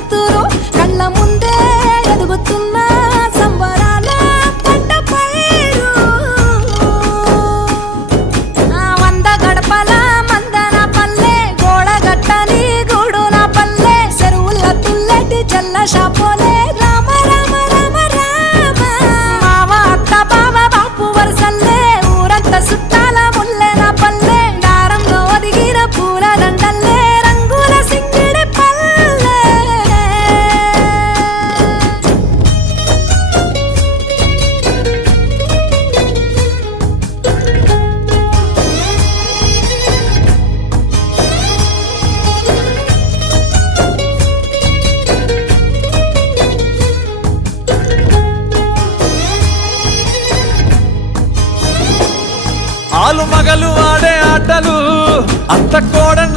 కూతురు కళ్ళ ముందే ఎదుగుతున్న సంబరాల పంట పైరు. వంద గడపల మందన పల్లె గోడగట్టని గూడున పల్లె చెరువుల తుల్లటి జల్ల షాపోలే రామ రామ రామ రామ. మావ అత్త బావ బాపు వరసల్లే ఊరంతా సుట్టాల ముల్లెన పల్లె దారంలో ఒదిగిన పూల దండల్లే రంగుల సింగిడి పల్లె. ఆలు మగలు ఆడే ఆటలు అత్త కోడని